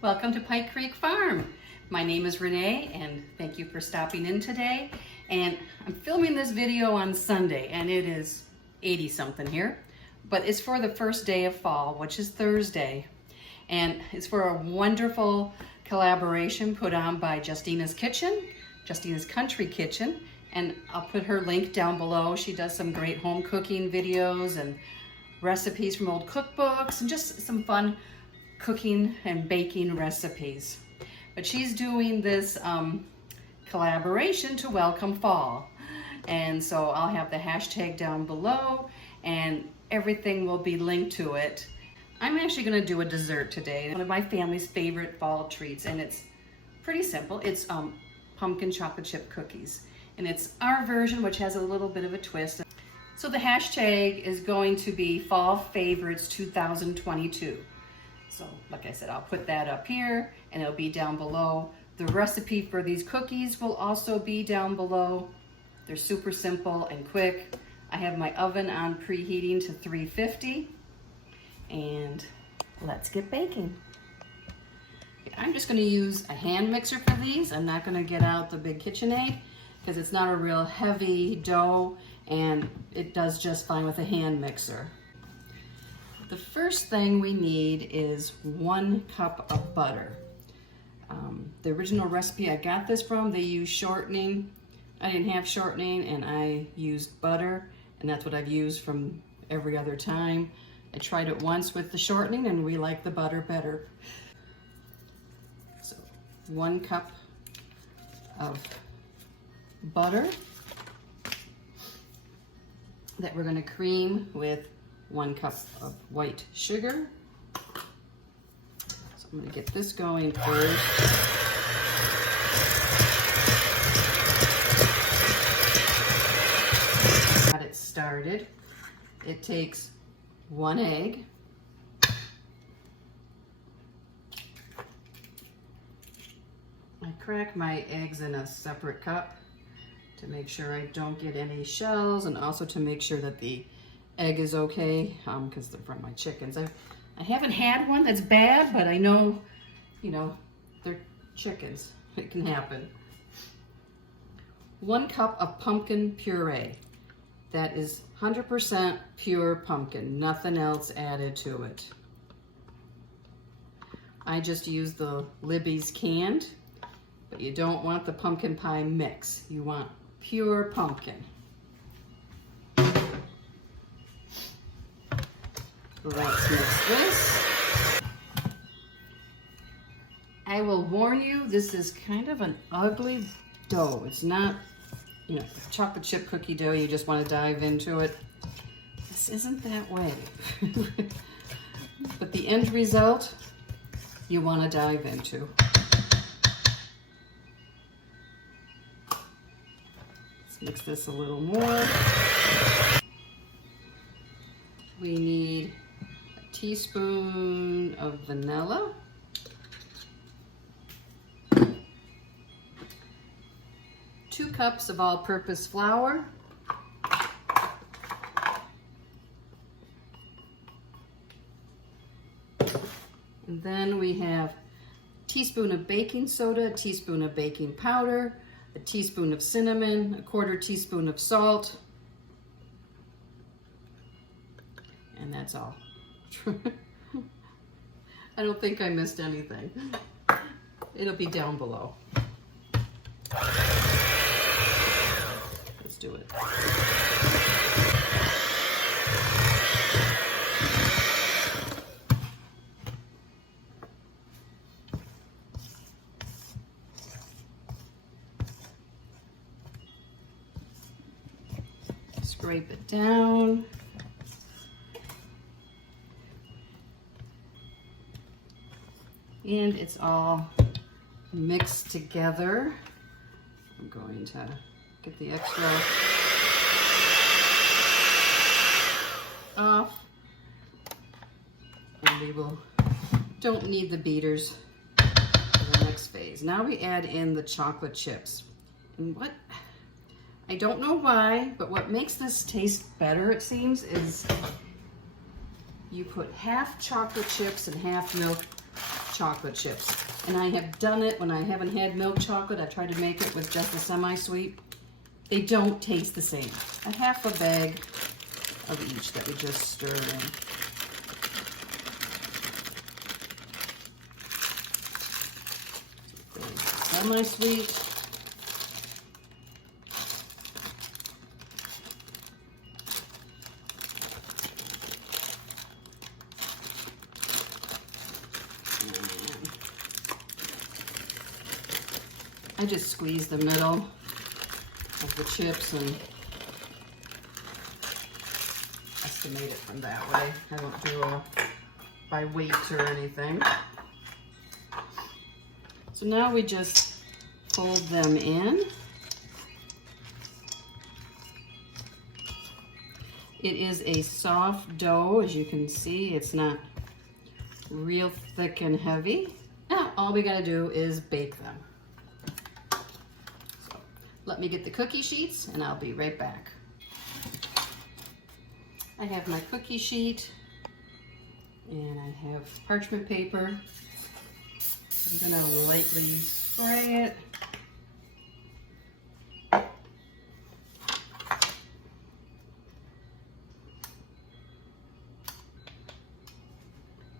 Welcome to Pike Creek Farm. My name is Renee and thank you for stopping in today. And I'm filming this video on Sunday and it is 80 something here, but it's for the first day of fall, which is Thursday. And it's for a wonderful collaboration put on by Justina's Kitchen, Justina's Country Kitchen. And I'll put her link down below. She does some great home cooking videos and recipes from old cookbooks and just some fun cooking and baking recipes. But she's doing this collaboration to welcome fall. And so I'll have the hashtag down below and everything will be linked to it. I'm actually gonna do a dessert today, one of my family's favorite fall treats, and it's pretty simple. It's pumpkin chocolate chip cookies. And it's our version, which has a little bit of a twist. So the hashtag is going to be Fall Favorites 2022. So like I said, I'll put that up here and it'll be down below. The recipe for these cookies will also be down below. They're super simple and quick. I have my oven on preheating to 350 and let's get baking. I'm just gonna use a hand mixer for these. I'm not gonna get out the big KitchenAid because it's not a real heavy dough and it does just fine with a hand mixer. The first thing we need is 1 cup of butter. The original recipe I got this from, they use shortening. I didn't have shortening and I used butter, and that's what I've used from every other time. I tried it once with the shortening and we like the butter better. So 1 cup of butter that we're going to cream with 1 cup of white sugar. So I'm going to get this going first. Got it started. It takes 1 egg. I crack my eggs in a separate cup to make sure I don't get any shells, and also to make sure that the egg is okay, because they're from my chickens. I haven't had one that's bad, but I know, you know, they're chickens. It can happen. 1 cup of pumpkin puree. That is 100% pure pumpkin, nothing else added to it. I just use the Libby's canned, but you don't want the pumpkin pie mix. You want pure pumpkin. Let's mix this. I will warn you, this is kind of an ugly dough. It's not, you know, chocolate chip cookie dough, you just want to dive into it. This isn't that way. But the end result, you want to dive into. Let's mix this a little more. We need a teaspoon of vanilla. Two cups of all-purpose flour. And then we have a teaspoon of baking soda, a teaspoon of baking powder, a teaspoon of cinnamon, a 1/4 teaspoon of salt, and that's all. I don't think I missed anything. It'll be down below. Let's do it. Scrape it down. And it's all mixed together. I'm going to get the extra off. And we don't need the beaters for the next phase. Now we add in the chocolate chips. And what, I don't know why, but what makes this taste better, it seems, is you put half chocolate chips and half milk chocolate chips. And I have done it when I haven't had milk chocolate. I tried to make it with just the semi-sweet. They don't taste the same. A half a bag of each that we just stir in. Semi-sweet. I just squeeze the middle of the chips and estimate it from that way. I don't do it by weight or anything. So now we just fold them in. It is a soft dough, as you can see. It's not real thick and heavy. Now all we gotta do is bake them. Let me get the cookie sheets and I'll be right back. I have my cookie sheet and I have parchment paper. I'm gonna lightly spray it.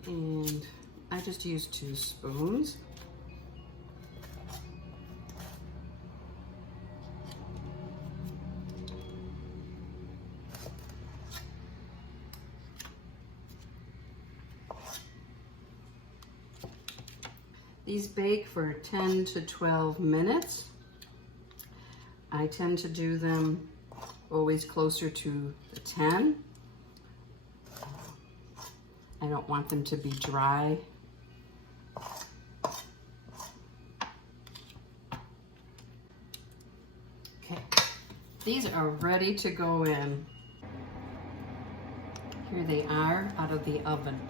And I just use 2 spoons. These bake for 10 to 12 minutes. I tend to do them always closer to the 10. I don't want them to be dry. Okay, these are ready to go in. Here they are out of the oven.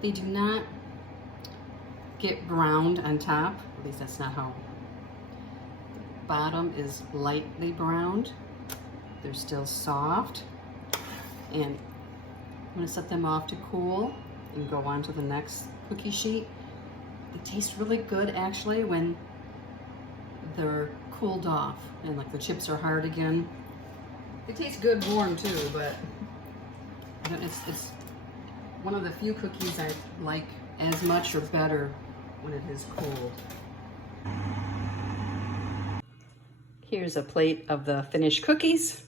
They do not get browned on top, at least that's not how. The bottom is lightly browned. They're still soft. And I'm gonna set them off to cool and go on to the next cookie sheet. They taste really good actually when they're cooled off and like the chips are hard again. They taste good warm too, but it's one of the few cookies I like as much or better when it is cold. Here's a plate of the finished cookies,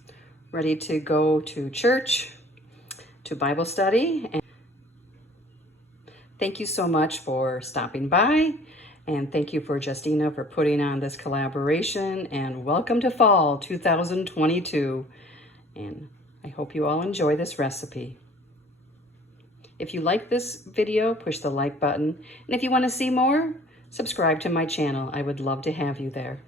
ready to go to church, to Bible study. And thank you so much for stopping by, and thank you for Justina for putting on this collaboration, and welcome to fall 2022. And I hope you all enjoy this recipe. If you like this video, push the like button. And if you want to see more, subscribe to my channel. I would love to have you there.